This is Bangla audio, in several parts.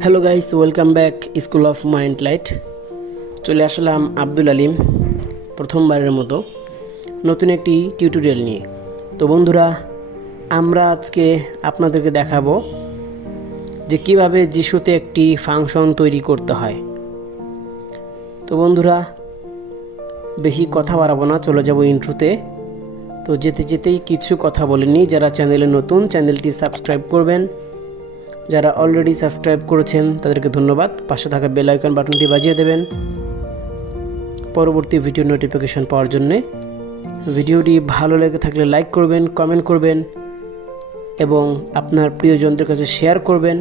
Hello guys, welcome back school of mind light. চলে আসলাম আব্দুল আলিম প্রথমবারের মতো নতুন একটি টিউটোরিয়াল নিয়ে। তো বন্ধুরা, আমরা আজকে আপনাদেরকে দেখাবো যে কিভাবে যিশুতে একটি ফাংশন তৈরি করতে হয়। তো বন্ধুরা, বেশি কথা বাড়াবো না, চলে যাব ইন্ট্রোতে। তো যেতে যেতেই কিছু কথা বলে নিই। যারা চ্যানেলে নতুন, চ্যানেলটি সাবস্ক্রাইব করবেন। যারা অলরেডি সাবস্ক্রাইব করেছেন তাদেরকে ধন্যবাদ। পাশে থাকা বেল আইকন বাটনটি বাজিয়ে দেবেন পরবর্তী ভিডিও নোটিফিকেশন পাওয়ার জন্যে। ভিডিওটি ভালো লেগে থাকলে লাইক করবেন, কমেন্ট করবেন এবং আপনার প্রিয়জনদের কাছে শেয়ার করবেন।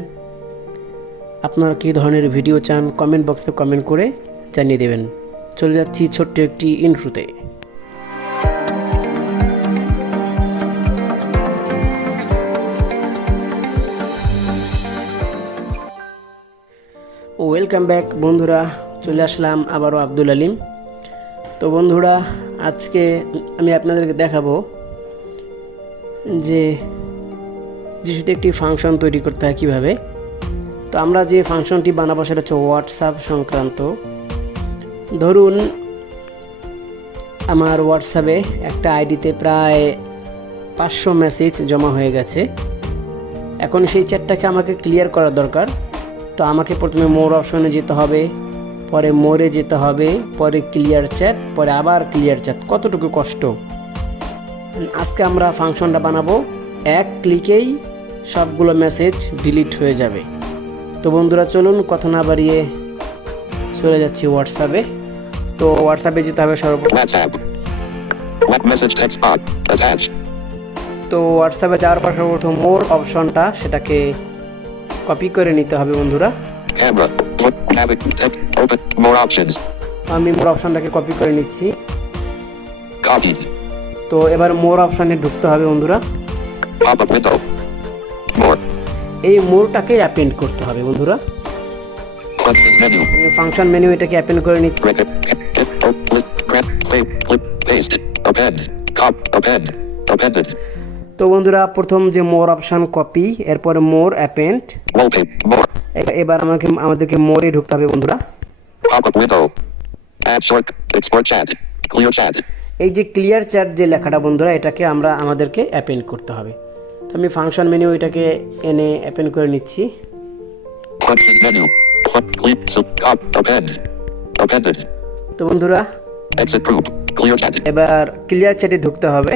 আপনারা কী ধরনের ভিডিও চান কমেন্ট বক্সে কমেন্ট করে জানিয়ে দেবেন। চলে যাচ্ছি ছোট্ট একটি ইন্ট্রোতে। ওয়েলকাম ব্যাক বন্ধুরা, চলে আসলাম আবারও আব্দুল আলিম। তো বন্ধুরা, আজকে আমি আপনাদেরকে দেখাবো যে যিশুতে একটি ফাংশন তৈরি করতে হয় কীভাবে। তো আমরা যে ফাংশনটি বানাবো সেটা হচ্ছে হোয়াটসঅ্যাপ সংক্রান্ত। ধরুন আমার হোয়াটসঅ্যাপে একটা আইডিতে প্রায় 500 মেসেজ জমা হয়ে গেছে। এখন সেই চ্যাটটাকে আমাকে ক্লিয়ার করা দরকার। তো আমাকে প্রথমে মোর অপশনে যেতে হবে, পরে মোরে যেতে হবে, পরে ক্লিয়ার চ্যাট, পরে আবার ক্লিয়ার চ্যাট। কতটুকু কষ্ট! আজকে আমরা ফাংশনটা বানাবো, এক ক্লিকেই সবগুলো মেসেজ ডিলিট হয়ে যাবে। তো বন্ধুরা, চলুন কথা না বাড়িয়ে চলে যাচ্ছি হোয়াটসঅ্যাপে। তো হোয়াটসঅ্যাপে যেতে হবে তো হোয়াটসঅ্যাপে যাওয়ার পর সর্বপ্রথম মোর অপশনটা সেটাকে কপি করে নিতে হবে বন্ধুরা। আমি মোর অপশনটাকে কপি করে নিচ্ছি। তো এবার মোর অপশনে ঢুকতে হবে বন্ধুরা। এই মোরটাকে অ্যাপেন্ড করতে হবে বন্ধুরা। ফাংশন মেনু এটাকে অ্যাপেন্ড করে নিচ্ছি। তো বন্ধুরা, প্রথম যে মোর অপশন কপি, এরপরে মোর অ্যাপেন্ড। এবার আমাদেরকে মোরে ঢুকতে হবে বন্ধুরা। এই যে ক্লিয়ার চ্যাট যে লেখাটা বন্ধুরা, এটাকে আমাদেরকে অ্যাপেন্ড করতে হবে। তো আমি ফাংশন মেনু এটাকে এনে অ্যাপেন্ড করে নিচ্ছি। তো বন্ধুরা, এবার ক্লিয়ার চ্যাটে ঢুকতে হবে।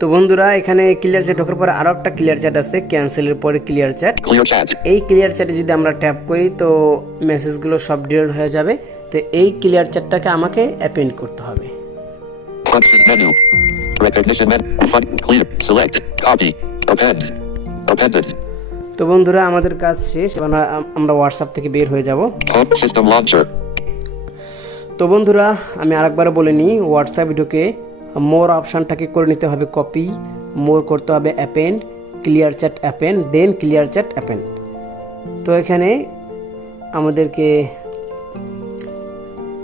তো বন্ধুরা, এখানে ক্লিয়ার চ্যাট ঢোকার পরে আরো একটা ক্লিয়ার চ্যাট আছে, ক্যান্সেলের পরে ক্লিয়ার চ্যাট। এই ক্লিয়ার চ্যাটে যদি আমরা ট্যাপ করি তো মেসেজগুলো সব ডিলিট হয়ে যাবে। তো এই ক্লিয়ার চ্যাটটাকে আমাকে অ্যাপেন্ড করতে হবে। তো বন্ধুরা, আমাদের কাজ শেষ। আমরা হোয়াটসঅ্যাপ থেকে বের হয়ে যাব। তো বন্ধুরা, আমি আরেকবার বলে নিই, হোয়াটসঅ্যাপে ঢুকে মোর অপশানটাকে করে নিতে হবে কপি, মোর করতে হবে অ্যাপেন্ড, ক্লিয়ার চ্যাট অ্যাপেন্ড, দেন ক্লিয়ার চ্যাট অ্যাপেন্ড। তো এখানে আমাদেরকে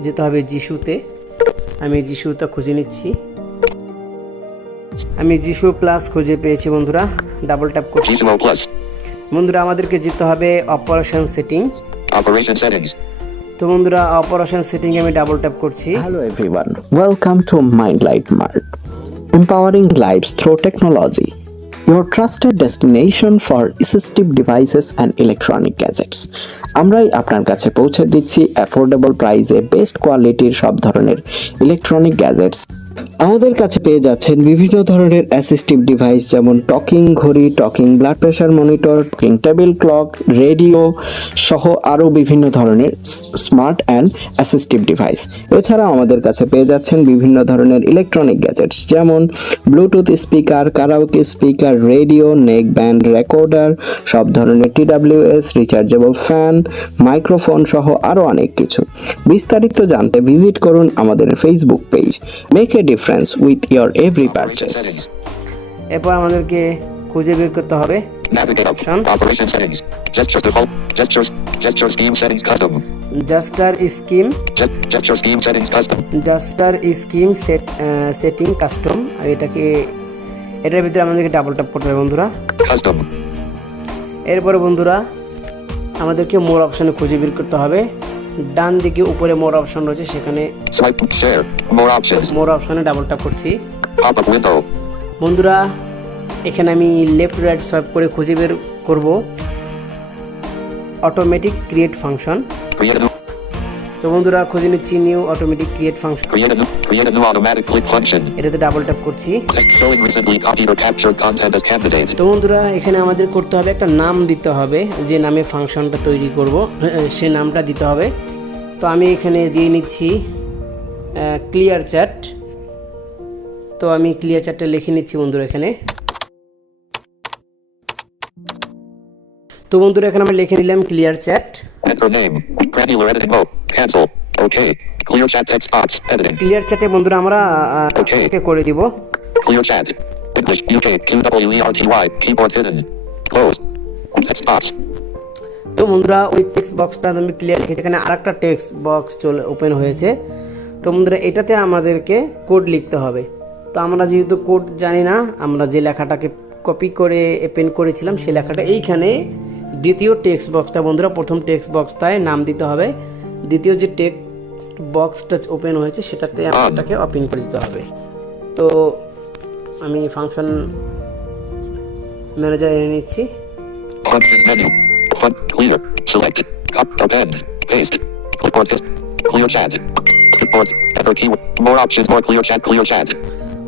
যেতে হবে যিশুতে। আমি যিশুটা খুঁজে নিচ্ছি। আমি যিশু প্লাস খুঁজে পেয়েছি বন্ধুরা। ডাবল ট্যাপ করছি বন্ধুরা। আমাদেরকে যেতে হবে অপারেশন সেটিং। তো বন্ধুরা, অপারেশন সেটিং আমি ডাবল ট্যাপ করছি। Hello everyone, welcome to Mindlight Mart, empowering lives through technology. Your trusted destination for assistive devices and electronic gadgets. আমরাই আপনার কাছে পৌঁছে দিচ্ছি অ্যাফোর্ডেবল প্রাইসে বেস্ট কোয়ালিটির সব ধরনের ইলেকট্রনিক গ্যাজেটস। আমাদের কাছে পেয়ে যাচ্ছেন বিভিন্ন ধরনের অ্যাসিস্টিভ ডিভাইস, যেমন টকিং ঘড়ি, talking blood pressure monitor, talking table clock, radio সহ আরও বিভিন্ন ধরনের স্মার্ট অ্যান্ড অ্যাসিস্টিভ ডিভাইস। এছাড়াও আমাদের কাছে পেয়ে যাচ্ছেন বিভিন্ন ধরনের ইলেকট্রনিক গ্যাজেটস, যেমন Bluetooth speaker, karaoke speaker, radio, neck band recorder, সব ধরনের TWS, রিচার্জেবল ফ্যান, মাইক্রোফোন সহ আরও অনেক কিছু। বিস্তারিত জানতে ভিজিট করুন আমাদের Facebook page make a difference with your every purchase. এরপর আমাদেরকে খুঁজে বের করতে হবে অপশন জাস্টার স্কিম সেটিং কাস্টম। এটাকে এটার ভিতরে আমাদেরকে ডাবল ট্যাপ করতে হবে বন্ধুরা। Custom. এরপরে বন্ধুরা আমাদেরকে মোর অপশানে খুঁজে বের করতে হবে। ডান দিকে উপরে মোর অপশন রয়েছে, সেখানে Swipe. Share. More options. মোর অপশানে ডাবল ট্যাপ করছি। Pop-up window. বন্ধুরা এখানে আমি লেফট রাইট সোয়াইপ করে খুঁজে বের করব automatic create function. Create a new. তো বন্ধুরা খুঁজে নিচ্ছি new automatic create function, Create a new automatic click function. এটাতে ডাবল ট্যাপ করছি। Text showing recently copied or captured content as candidate. তো বন্ধুরা এখানে আমাদের করতে হবে একটা নাম দিতে হবে, যে নামে ফাংশনটা তৈরি করব সে নামটা দিতে হবে। তো আমি এখানে দিয়ে নিচ্ছি ক্লিয়ার চ্যাট। তো আমি ক্লিয়ার চ্যাটটা লিখে নিচ্ছি বন্ধুরা এখানে। তো বন্ধুরা এখানে আমরা লিখে নিলাম clear chat. Enter name. Granular editing mode. Cancel. Okay. Clear chat text box. Editing. Clear চ্যাটে বন্ধুরা আমরা Okay. ওকে করে দিব। Clear chat. English. UK. QWERTY. Keyboard hidden. Close. Text box. তো বন্ধুরা ওই টেক্সট বক্সটা আমি ক্লিয়ার লিখেছি, এখানে আরেকটা টেক্সট বক্স ওপেন হয়েছে। তো বন্ধুরা এটাতে আমাদেরকে কোড লিখতে হবে। তো আমরা যেহেতু কোড জানি না, আমরা যে লেখাটাকে কপি করে পেন করেছিলাম সেই লেখাটা এইখানে দ্বিতীয় টেক্সট বক্সটা বন্ধুরা, প্রথম টেক্সট বক্সটায় নাম দিতে হবে, দ্বিতীয় যে টেক্সট বক্সটা ওপেন হয়েছে সেটাতে আমাদেরকে ওপেন করে দিতে হবে। তো আমি ফাংশন ম্যানেজার এনে নিচ্ছি। Content menu. Font. Clear. Select. Cut. Append. Paste. Clipboard. Clear chat. Clipboard. Enter keyword. More options. More clear chat. Clear chat.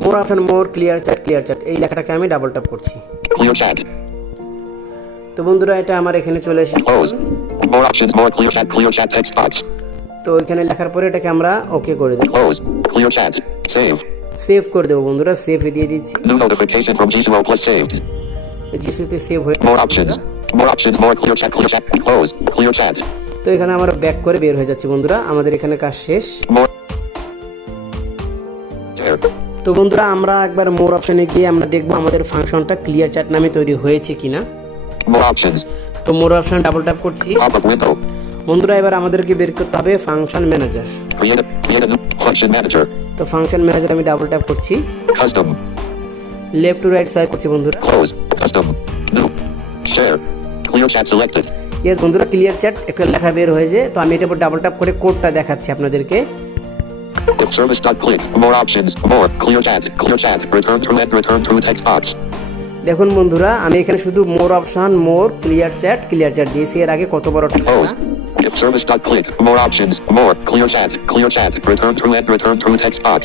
More option more clear chat এই লেখাটাকে আমি ডাবল ট্যাপ করছি। Clear chat. তো বন্ধুরা এটা আমার এখানে চলে এসেছে। Close. More options. More clear chat. Clear chat text box. তো এখানে লেখার পরে এটাকে আমরা ওকে করে দেব, Close. Clear chat. Save. Save করে দেবো বন্ধুরা। সেভ দিয়ে দিচ্ছি, New notification from G2O Plus saved. জিসুতে সেভ হয়ে More গেছে options. বন্ধুরা। More options. More clear chat. Clear chat. Close. Clear chat. তো এখানে আমরা ব্যাক করে বের হয়ে যাচ্ছি বন্ধুরা, আমাদের এখানে কাজ শেষ। More. Share. তো বন্ধুরা আমরা একবার মোর অপশনে গিয়ে আমরা দেখবো আমাদের ফাংশনটা ক্লিয়ার চ্যাট নামে তৈরি হয়েছে কিনা। More options. তো মোর অপশনে ডাবল ট্যাপ করছি। Pop-up window. বন্ধুরা এবার আমাদেরকে বের করতে হবে function manager. Create a new function manager. তো ফাংশন ম্যানেজার আমি ডাবল ট্যাপ করছি, Custom. Left to right swipe করছি বন্ধুরা। Close. Custom. New. Share. Clear chat selected. Yes বন্ধুরা ক্লিয়ার চ্যাট একটা লেখা বের হয়েছে। তো আমি এটার উপর ডাবল ট্যাপ করে কোডটা দেখাচ্ছি আপনাদেরকে। If service dot click. More options. More. Clear chat. Clear chat. Return through and return through text box. দেখুন বন্ধুরা আমি এখানে শুধু মোর অপশন মোর ক্লিয়ার চ্যাট দিয়েছি, এর আগে কত বড় টাকা। Close. If service dot click. More options. More. Clear chat. Clear chat. Return through and return through text box.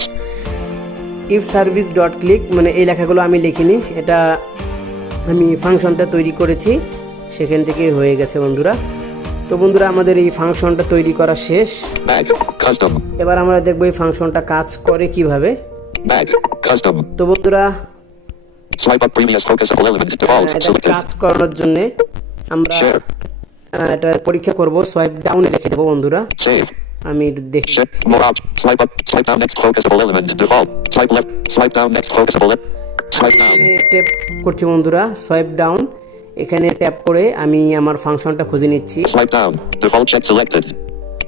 If service dot click মানে এই লেখাগুলো আমি লিখিনি, এটা আমি ফাংশনটা তৈরি করেছি, সেখান থেকে হয়ে গেছে বন্ধুরা। তো বন্ধুরা আমাদের এই ফাংশনটা তৈরি করা শেষ। Bag. Custom. এবার আমরা দেখবো এই ফাংশনটা কাজ করে কিভাবে। Bag. Custom. তো বন্ধুরা Swipe up previous focusable element. Default. এটা Selected. কাজ করার জন্য আমরা Share. এটা পরীক্ষা করব, সোয়াইপ ডাউনে রেখে দেবো বন্ধুরা। Save. আমি দেখি Share. More options. Swipe up. Swipe down next focusable element. Default. Swipe left. Swipe down next focusable element. Swipe down. Tap করছি বন্ধুরা, সোয়াইপ ডাউন, এখানে ট্যাপ করে আমি আমার ফাংশনটা খুঁজে নিচ্ছি। Swipe down. Default check selected.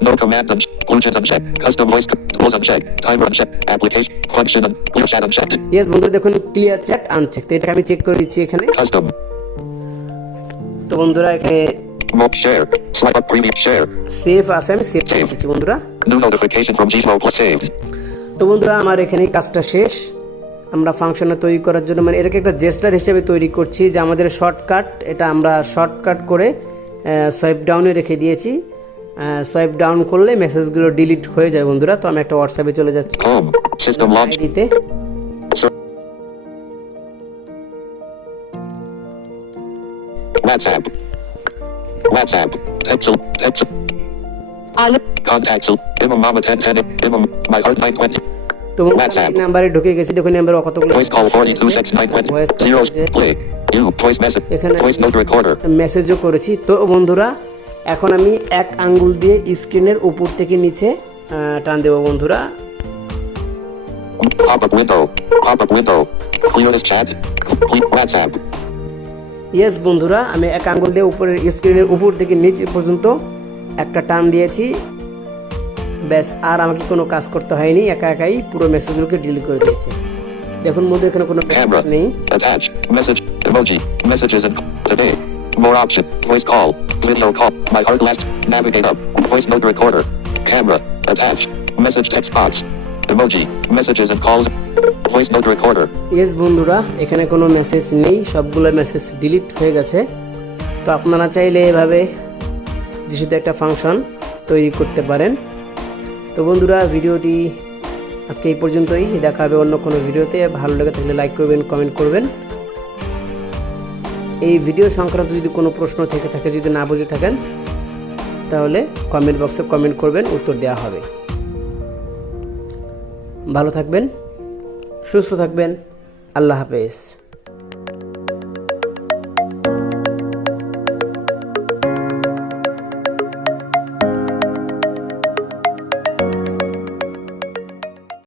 No command function uncheck. Custom voice tools uncheck. Timer uncheck. Application function clear chat unchecked. Yes বন্ধুরা দেখুন ক্লিয়ার চ্যাট আনচেক। তো এটাকে আমি চেক করে দিচ্ছি এখানে। Custom. তো বন্ধুরা এখানে More share. Swipe up preview share. Save আছে, আমি সেভ করে দিচ্ছি বন্ধুরা। New notification from G2O Plus saved. তো বন্ধুরা আমার এখানে কাজটা শেষ। আমরা ফাংশনটা তৈরি করার জন্য মানে এটাকে একটা জেস্টার হিসেবে তৈরি করছি, যে আমাদের শর্টকাট, এটা আমরা শর্টকাট করে সোয়াইপ ডাউনে রেখে দিয়েছি। সোয়াইপ ডাউন করলে মেসেজগুলো ডিলিট হয়ে যায় বন্ধুরা। তো আমি একটা হোয়াটসঅ্যাপে চলে যাচ্ছি, Home. System launch. আইডিতে। WhatsApp. WhatsApp. Text. Contacts. Imam Mama 1010. Imam My Heart 920. তো WhatsApp. এই নাম্বারে ঢুকে গেছি, দেখুন নাম্বার কতগুলো Voice call 426 voice 920. Zeros. Play. You. Voice message. এখানে Voice note recorder. মেসেজও করেছি। তো বন্ধুরা এখন আমি এক আঙ্গুল দিয়ে স্ক্রিনের উপর থেকে নিচে টান দেবো বন্ধুরা। Pop-up window. Pop-up window. Clear this chat. Complete WhatsApp. Yes বন্ধুরা আমি এক আঙ্গুল দিয়ে উপরের স্ক্রিনের উপর থেকে নিচে পর্যন্ত একটা টান দিয়েছি, ব্যাস। আর আমাকে কোনো কাজ করতে হয়নি, একা একাই পুরো মেসেজগুলোকে ডিলিট করে দিয়েছে। দেখুন বন্ধু এখানে কোনো Camera. মেসেজ নেই। Attach. Message. Emoji. Messages and today. More option. Voice call. Video call. My heart last. Navigate up. Voice note recorder. Camera. Attach. Message text box. Emoji. Messages and calls. Voice note recorder. Yes বন্ধুরা, এখানে কোনো মেসেজ নেই, সবগুলো মেসেজ ডিলিট হয়ে গেছে। তো আপনারা চাইলে এভাবে শুধু একটা ফাংশন তৈরি করতে পারেন। তো বন্ধুরা, ভিডিওটি আজকে এই পর্যন্তই। দেখা হবে অন্য কোনো ভিডিওতে। ভালো লেগে থাকলে লাইক করবেন, কমেন্ট করবেন। এই ভিডিও সংক্রান্ত যদি কোনো প্রশ্ন থেকে থাকে, যদি না বুঝে থাকেন, তাহলে কমেন্ট বক্সে কমেন্ট করবেন, উত্তর দেওয়া হবে। ভালো থাকবেন, সুস্থ থাকবেন। আল্লাহ হাফেজ।